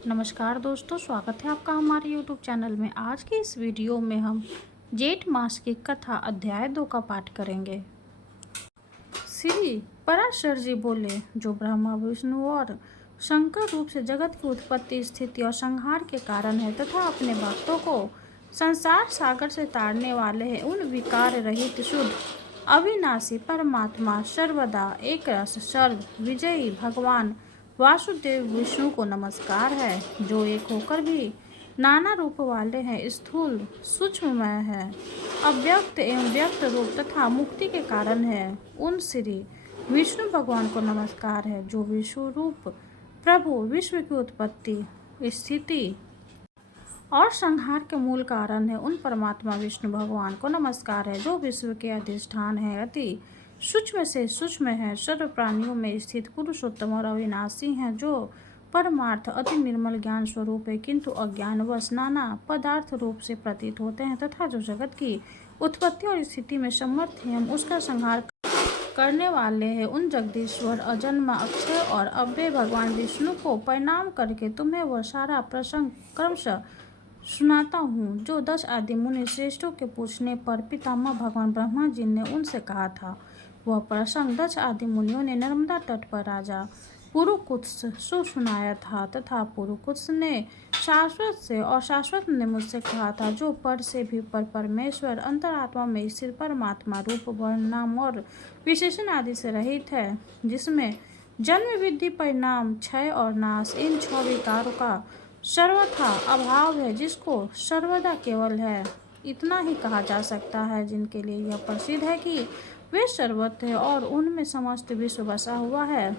नमस्कार दोस्तों, स्वागत है आपका हमारे यूट्यूब चैनल में। आज की इस वीडियो में हम जेठ मास की कथा अध्याय 2 का पाठ करेंगे। श्री पराशर जी बोले, जो ब्रह्मा विष्णु और शंकर रूप से जगत की उत्पत्ति, स्थिति और संहार के कारण है तथा अपने भक्तों को संसार सागर से तारने वाले हैं, उन विकार रहित शुद्ध अविनाशी परमात्मा सर्वदा एक रस सर्व विजयी भगवान वासुदेव विष्णु को नमस्कार है, जो एक होकर भी नाना रूप वाले हैं, स्थूल सूक्ष्ममय है, अव्यक्त एवं व्यक्त रूप तथा मुक्ति के कारण है। उन श्री विष्णु भगवान को नमस्कार है, जो विश्व रूप प्रभु, विश्व की उत्पत्ति, स्थिति और संहार के मूल कारण है। उन परमात्मा विष्णु भगवान को नमस्कार है, जो विश्व के अधिष्ठान है, अति सूक्ष्म से सूक्ष्म है, सर्व प्राणियों में स्थित पुरुषोत्तम और अविनाशी हैं, जो परमार्थ अति निर्मल ज्ञान स्वरूप है, किंतु अज्ञानवश नाना पदार्थ रूप से प्रतीत होते हैं, तथा जो जगत की उत्पत्ति और स्थिति में समर्थ है, हम उसका संहार करने वाले हैं। उन जगदीश्वर अजन्मा अक्षय और अव्यय भगवान विष्णु को प्रणाम करके तुम्हें वह सारा प्रसंग क्रमशः सुनाता हूँ, जो 10 आदि मुनि श्रेष्ठों के पूछने पर पितामह भगवान ब्रह्मा जी ने उनसे कहा था। वह प्रसंग 10 आदि मुनियों ने नर्मदा तट पर राजा पुरुकुत्स से सुनाया था, तथा पुरुकुत्स ने शाश्वत से और शाश्वत ने मुझसे कहा था, जो पर से भी पर परमेश्वर अंतरात्मा में स्थिर परमात्मा रूप वर्ण नाम और विशेषण आदि से रहित है, जिसमें जन्म वृद्धि परिणाम क्षय और नाश इन 6 विकारों का सर्वथा अभाव है, जिसको सर्वदा केवल है। इतना ही कहा जा सकता है, जिनके लिए यह प्रसिद्ध है कि वे सर्वत्र है और उनमें समस्त विश्व बसा हुआ है।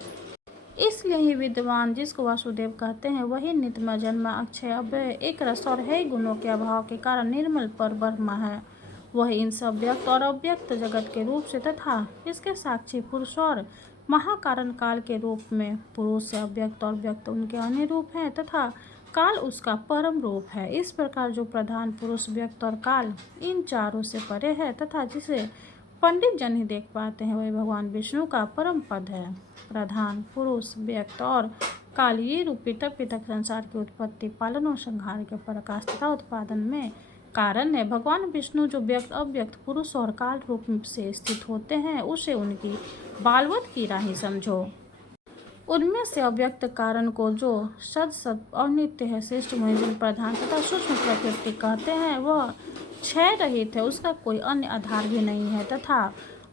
इसलिए ही विद्वान, जिसको वासुदेव कहते हैं, वही नित्य जन्म अक्षय अव्यय एक रस और है गुणों के अभाव के कारण निर्मल पर ब्रह्म है। वह इन सब व्यक्त और अव्यक्त जगत के रूप से तथा इसके साक्षी पुरुष और महाकारण काल के रूप में पुरुष से अव्यक्त और व्यक्त उनके अन्य रूप हैं, तथा काल उसका परम रूप है। इस प्रकार जो प्रधान पुरुष, व्यक्त और काल इन चारों से परे है, तथा जिसे पंडित जन ही देख पाते हैं, वही भगवान विष्णु का परम पद है। प्रधान पुरुष, व्यक्त और काल ये रूप पृथक पृथक संसार की उत्पत्ति, पालन और संहार के प्रकाश तथा उत्पादन में कारण है। भगवान विष्णु जो व्यक्त अव्यक्त पुरुष और काल रूप से स्थित होते हैं, उसे उनकी बालवत की राही समझो। उनमें से अव्यक्त कारण को, जो सद और नित्य है, श्रेष्ठ महेंद्र प्रधान तथा सूक्ष्म प्रकृति कहते हैं, वह क्षय रहित है, उसका कोई अन्य आधार भी नहीं है, तथा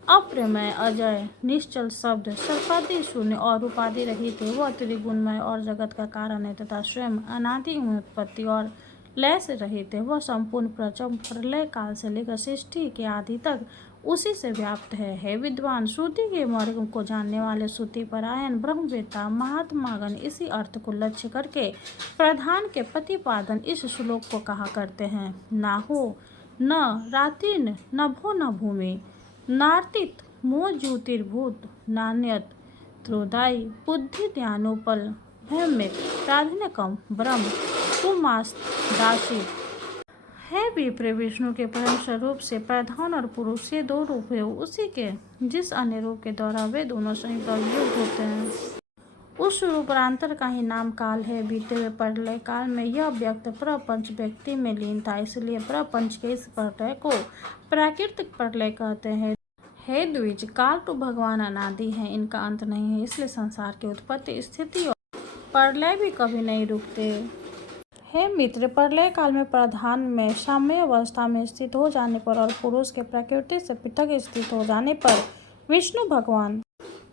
अप्रमेय अजय निश्चल शब्द सर्पादि शून्य और उपाधि रहित है। वह त्रिगुणमय और जगत का कारण है, तथा स्वयं अनादि उत्पत्ति और लय से रहित है। वह संपूर्ण प्रलय काल से लेकर सृष्टि के आदि तक उसी से व्याप्त है। हे विद्वान, श्रुति के मार्ग को जानने वाले श्रुति परायण ब्रह्मवेत्ता महात्मागण इसी अर्थ को लक्ष्य करके प्रधान के प्रतिपादन इस श्लोक को कहा करते हैं। ना हो न रात्रिन नभो न भूमि, नार्तित मो ज्योतिर्भूत, नान्यत त्रोदायी बुद्धि ध्यानोपल भयमित प्राधिनकम ब्रह्म तुमास दासी। है विप्र, विष्णु के परम स्वरूप से प्रधान और पुरुष ये 2 रूप है, उसी के जिस अन्य रूप के द्वारा वे दोनों संयुक्त और युक्त होते हैं, उस रूपांतर का ही नाम काल है। बीते हुए प्रलय काल में यह व्यक्त प्रपंच व्यक्ति में लीन था, इसलिए प्रपंच के इस प्रलय को प्राकृतिक प्रलय कहते हैं। हे द्विज, काल तो भगवान अनादि है, इनका अंत नहीं है, इसलिए संसार की उत्पत्ति, स्थिति और प्रलय भी कभी नहीं रुकते। हे मित्र, प्रलय काल में प्रधान में साम्य अवस्था में स्थित हो जाने पर और पुरुष के प्रकृति से पृथक स्थित हो जाने पर विष्णु भगवान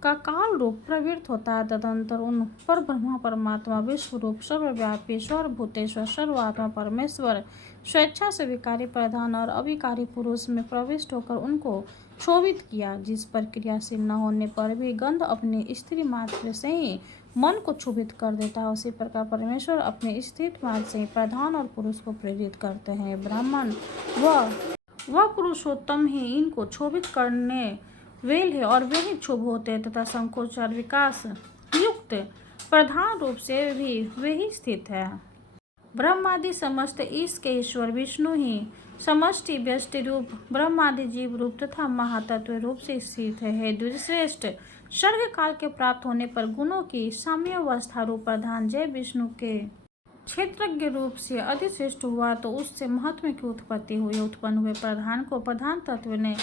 का काल रूप प्रवृत्त होता है। तदंतर उन पर ब्रह्मा परमात्मा विश्व रूप सर्वव्यापी सर्वभूतेश्वर सर्वात्मा परमेश्वर स्वेच्छा से विकारी प्रधान और अविकारी पुरुष में प्रविष्ट होकर उनको क्षोभित किया। जिस पर क्रियाशील न होने पर भी गंध अपनी स्त्री मात्र से ही मन को क्षोभित कर देता है, उसी प्रकार परमेश्वर अपने स्थित मात्र से ही प्रधान और पुरुष को प्रेरित करते हैं। ब्राह्मण वह पुरुषोत्तम ही इनको क्षोभित करने वेल है, और वे ही क्षुभ होते हैं, तथा संकोच और विकास युक्त प्रधान रूप से भी वे ही स्थित है। ब्रह्मादि समस्त ईश के ईश्वर विष्णु ही समष्टि व्यष्टि रूप ब्रह्मादि जीव रूप तथा महातत्व रूप से स्थित है। हे द्विजश्रेष्ठ, सर्ग काल के प्राप्त होने पर गुणों की साम्यावस्था रूप प्रधान जय विष्णु के क्षेत्रज्ञ रूप से अधिष्ठित हुआ तो उससे महत्व की उत्पत्ति हुई। उत्पन्न हुए प्रधान को प्रधान तत्व ने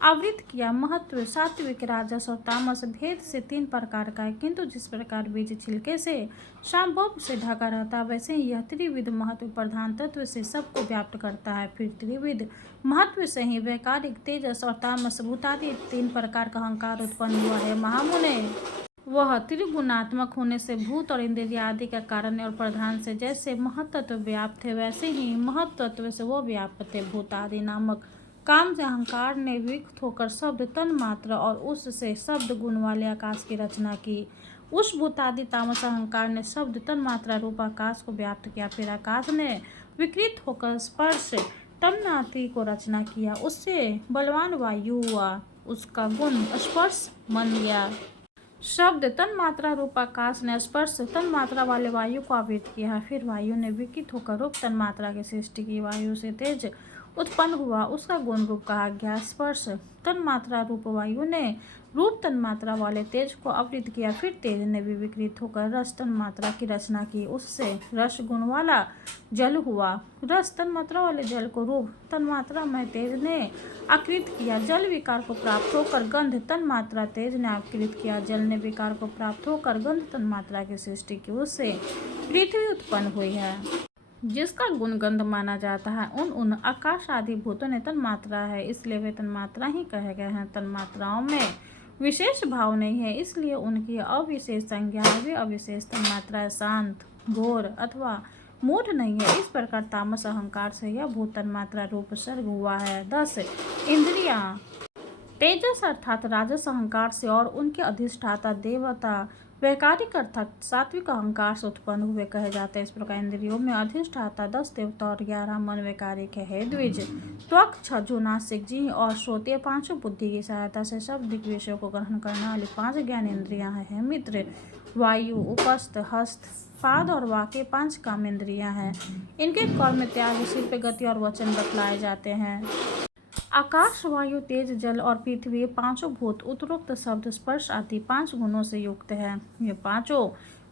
आवृत किया। महत्व सात्विक, राजस और तामस भेद से 3 प्रकार का है, किंतु जिस प्रकार बीज छिलके से शांभव से ढका रहता है, वैसे ही यह त्रिविध महत्व प्रधान तत्व से सबको व्याप्त करता है। फिर त्रिविध महत्व से ही वैकारिक, तेजस और तामस भूतादि 3 प्रकार का अहंकार उत्पन्न हुआ है। महामुने, वह त्रिगुणात्मक होने से भूत और इंद्रिय आदि का कारण है, और प्रधान से जैसे महत्त्व व्याप्त है, वैसे ही महत्त्व से वो व्याप्त है। भूत आदि नामक काम से अहंकार ने विकसित होकर शब्द तन मात्र और उससे शब्द गुण वाले आकाश की रचना की। उस भूतादि तामस अहंकार ने शब्द तन मात्रा रूप आकाश को व्याप्त किया। फिर आकाश ने विकृत होकर स्पर्श तन्नाति को रचना किया। उससे बलवान वायु हुआ, उसका गुण स्पर्श मन लिया। शब्द तन्मात्रा रूप आकाश ने स्पर्श तन्मात्रा वाले वायु को आवृत किया। फिर वायु ने विकृत होकर रूप तन्मात्रा की सृष्टि की। वायु से तेज उत्पन्न हुआ, उसका गुण रूप कहा गया। स्पर्श तन्मात्रा रूप वायु ने रूप तन्मात्रा वाले तेज को आवृत किया। फिर तेज ने भी विकृत होकर रस तन्मात्रा की रचना की। उससे रस गुण वाला जल हुआ। रस तन्मात्रा वाले जल को रूप तन्मात्रा में तेज ने आकृत किया। जल विकार को प्राप्त होकर गंध तन्मात्रा तेज ने आकृत किया। जल ने विकार को प्राप्त होकर गंध तन्मात्रा की सृष्टि की। उससे पृथ्वी उत्पन्न हुई है, जिसका गुण गंध माना जाता है। उन आकाश आदि भूतों ने तन्मात्रा है, इसलिए वे तन्मात्रा ही कहे गए हैं। तन्मात्राओं में विशेष भाव नहीं है, इसलिए उनकी अविशेष संज्ञा है। वे अविशेष तन्मात्रा शांत, घोर अथवा मूढ़ नहीं है। इस प्रकार तामस अहंकार से यह भूत तन्मात्रा रूप सर्ग हुआ है। 10 इंद्रियां तेजस अर्थात राजस अहंकार से और उनके अधिष्ठाता देवता वैकारिक अर्थात सात्विक अहंकार से उत्पन्न हुए कहे जाते हैं। इस प्रकार इंद्रियों में अधिष्ठाता 10 देवता और 11 मन वैकारिक है। द्विज त्वक, छज्जु, नासिक, जीह और श्रोत, ये 5 बुद्धि की सहायता से शब्दिक विषयों को ग्रहण करने वाली 5 ज्ञान इंद्रियां हैं। मित्र, वायु, उपस्थ, हस्त, पाद और वाक, 5 काम इंद्रियां हैं। इनके कर्म, त्याग, शिल्प, गति और वचन बतलाए जाते हैं। आकाश, वायु, तेज, जल और पृथ्वी, 5 भूत उत्तरोक्त शब्द स्पर्श आदि 5 गुणों से युक्त है। ये 5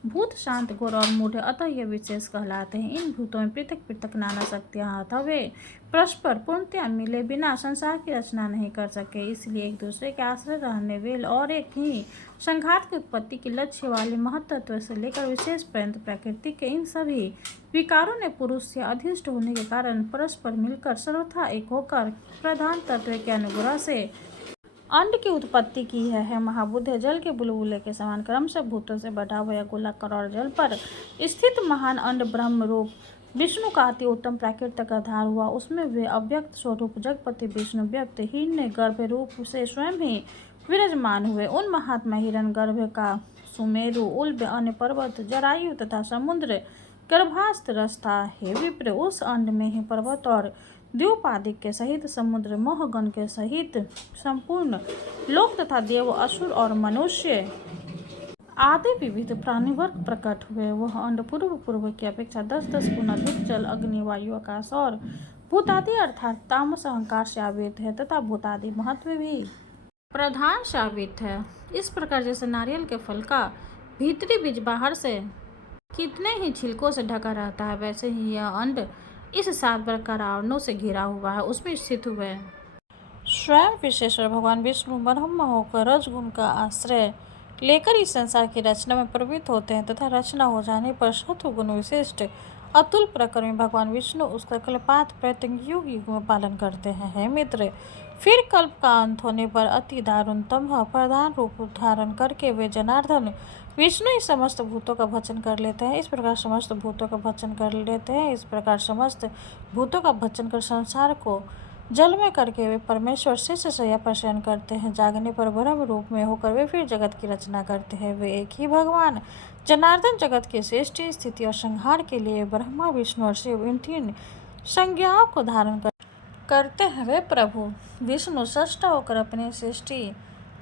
भूत शांत, घोर और मूढ़, अतः ये विशेष कहलाते हैं। इन भूतों में पृथक पृथक नाना शक्तियां हैं, अतः वे परस्पर पूर्णतया मिले बिना संसार की रचना नहीं कर सके। इसलिए एक दूसरे के आश्रय रहने वेल और एक ही संघात की उत्पत्ति की लक्ष्य वाले महत्त्व से लेकर विशेष पर्यंत प्रकृति के इन सभी विकारों ने पुरुष से अधिष्ठ होने के कारण परस्पर मिलकर सर्वथा एक होकर प्रधान तत्व के अनुग्रह से अंड की उत्पत्ति की है। महाबुद्ध जल के बुलबुले के समान क्रम से भूतों से बढ़ा हुआ गोलाकार और जल पर स्थित महान अंड ब्रह्म रूप विष्णु का अति उत्तम प्राकृतिक आधार हुआ। उसमें वे अव्यक्त स्वरूप जगपति विष्णु व्यक्त हिरण्य गर्भ रूप से स्वयं ही विराजमान हुए। उन महात्मा हिरण्य गर्भ का सुमेरु, उल्ब, अन्य पर्वत, जरायु तथा समुद्र गर्भास्थ रस था। हे विप्र, उस अंड में ही पर्वत और द्युपादिक के सहित समुद्र, मोहगण के सहित संपूर्ण लोक तथा देव, असुर और मनुष्य आदि विविध प्राणिवर्ग प्रकट हुए। वह अंड पूर्व की अपेक्षा 10-10 गुना अधिक जल, अग्नि, वायु, आकाश और भूतादि अर्थात तामस अहंकार से आवृत है तथा भूतादि महत्व भी प्रधान से आवृत है। इस प्रकार जैसे नारियल के फल का भीतरी बीज बाहर से कितने ही छिलकों से ढका रहता है, वैसे ही यह अंड इस 7 प्रकार आवरणों से घिरा हुआ है, उसमें स्थित हुए स्वयं विशेश्वर भगवान विष्णु ब्रह्म होकर रजगुण का आश्रय लेकर इस संसार की रचना में प्रवृत्त होते हैं तथा रचना हो जाने पर सत्वगुण विशिष्ट अतुल प्रक्रम में भगवान विष्णु उसका कल्पात प्रत्यंग युग युग में पालन करते हैं। हे मित्र, फिर कल्प का अंत होने पर अति दारुणतम प्रधान रूप धारण करके वे जनार्दन विष्णु ही समस्त भूतों का भक्षण कर लेते हैं। इस प्रकार समस्त भूतों का भक्षण कर लेते हैं। इस प्रकार समस्त भूतों का भक्षण कर संसार को जल में करके वे परमेश्वर शेष शैया पर शयन करते हैं। जागने पर ब्रह्म रूप में होकर वे फिर जगत की रचना करते हैं। वे एक ही भगवान जनार्दन जगत की सृष्टि, स्थिति और संहार के लिए ब्रह्मा, विष्णु और शिव इन 3 संज्ञाओं को धारण करते हैं। वे प्रभु विष्णु सृष्टा होकर अपनी सृष्टि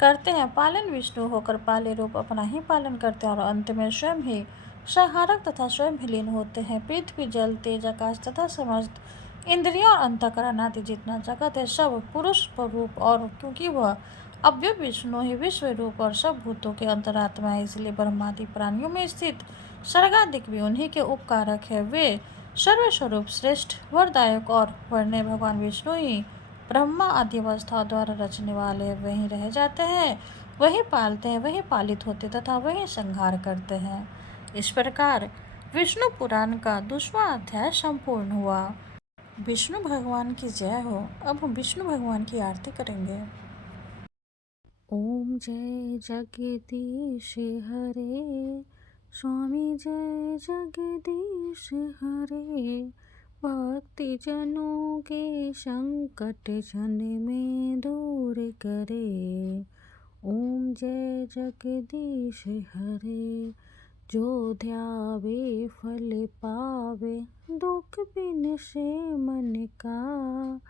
करते हैं, पालन विष्णु होकर पाले रूप अपना ही पालन करते हैं और अंत में स्वयं ही संहारक तथा स्वयं ही लीन होते हैं। पृथ्वी, जल, तेज, आकाश तथा समस्त इंद्रियों और अंतःकरण आदि जितना जगत है सब पुरुष स्वरूप, और क्योंकि वह अव्यय विष्णु ही विश्व रूप और सब भूतों के अंतरात्मा है, इसलिए ब्रह्मादि प्राणियों में स्थित सर्गाधिक भी उन्हीं के उपकारक है। वे सर्वस्वरूप श्रेष्ठ वरदायक और वरने भगवान विष्णु ही ब्रह्मा आदि अवस्थाओं द्वारा रचने वाले वहीं रह जाते हैं, वही पालते हैं, वही पालित होते तथा वही संहार करते हैं। इस प्रकार विष्णु पुराण का 2वां अध्याय संपूर्ण हुआ। विष्णु भगवान की जय हो। अब हम विष्णु भगवान की आरती करेंगे। ओम जय जगदीश हरे, स्वामी जय जगदीश हरे, भक्ति जनों के संकट जन में दूर करे। ओम जय जगदीश हरे, जो ध्यावे फल पावे, दुख बिन से मन का,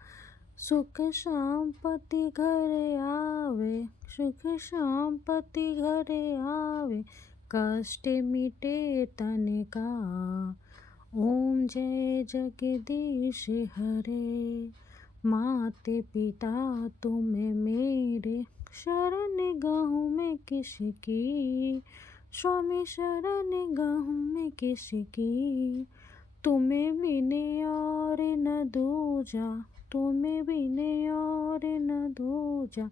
सुख शांति घर आवे, सुख शांति घर आवे, कष्ट मिटे तन का। ओम जय जगदीश हरे, माते पिता तुम मेरे, शरण गहूँ में किसकी, स्वामी शरण गहूँ में किसकी, तुम्हें बिने और न दूजा, तुम्हें बिने और न दूजा,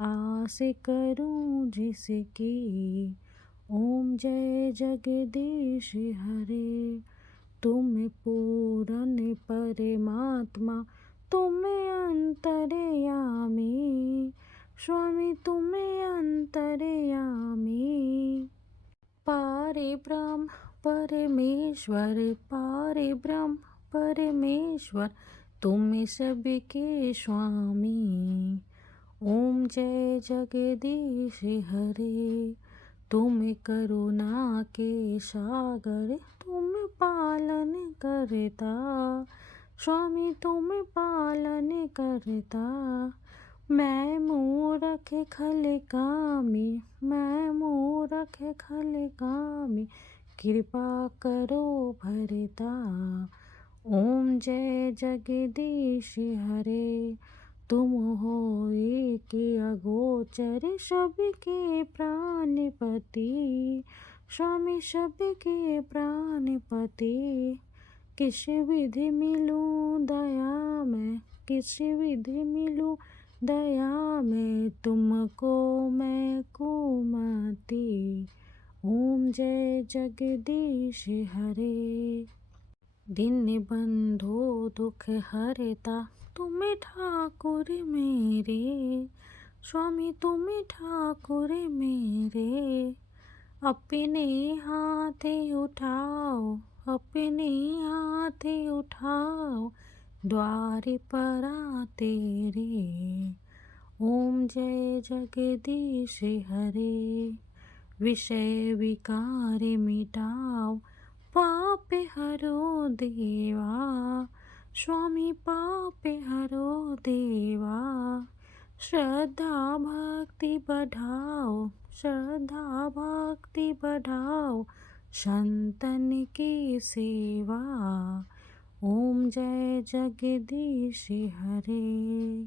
आस करूं जिसकी। ओम जय जगदीश हरे, तुम पूर्ण परमात्मा, तुम अंतर्यामी, स्वामी तुम अंतर्यामी, पारे ब्रह्म परमेश्वर, पारे ब्रह्म परमेश्वर, तुम सबके स्वामी। ओम जय जगदीश हरे, तुम करुणा के सागर, तुम पालन करता, स्वामी तुम पालन करता। मैं मूरख खल कामी, मैं मूरख खल कामी, कृपा करो भरता। ओम जय जगदीश हरे, तुम हो एक अगोचर, सबके प्राणपति, स्वामी सबके प्राणपति। किस विधि मिलूं दया में, किस विधि मिलूं दया में, तुमको मैं कुमति। ओम जय जगदीश हरे, दीन बंधु दुख हरता, तुम ठाकुर मेरे, स्वामी तुम ठाकुर मेरे। अपने हाथ उठाओ, अपने हाथ उठाओ, द्वार पर तेरे। ओम जय जगदीश हरे, विषय विकार मिटाओ, पाप हरो देवा, स्वामी पाप हरो देवा। श्रद्धा भक्ति बढ़ाओ, श्रद्धा भक्ति बढ़ाओ, संतन की सेवा। ओम जय जगदीश हरे,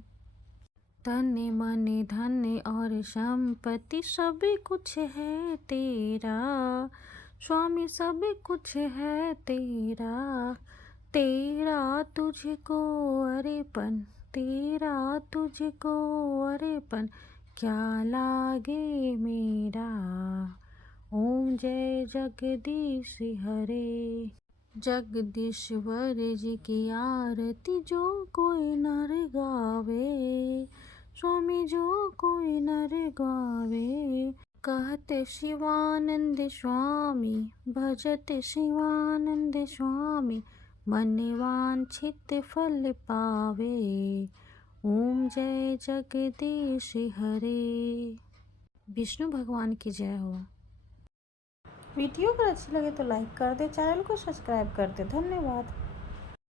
तन मन धन और संपत्ति सब कुछ है तेरा, स्वामी सब कुछ है तेरा। तेरा तुझको अर्पण, तेरा तुझको अर्पण, क्या लागे मेरा। ओम जय जगदीश हरे, जगदीश्वर जी की आरती जो कोई नर गावे, स्वामी जो कोई नर गावे। कहते शिवानंद स्वामी, भजते शिवानंद स्वामी, मन वांछित फल पावे। ओम जय जगदीश हरे। विष्णु भगवान की जय हो। वीडियो अगर अच्छी लगे तो लाइक कर दे, चैनल को सब्सक्राइब कर दे। धन्यवाद।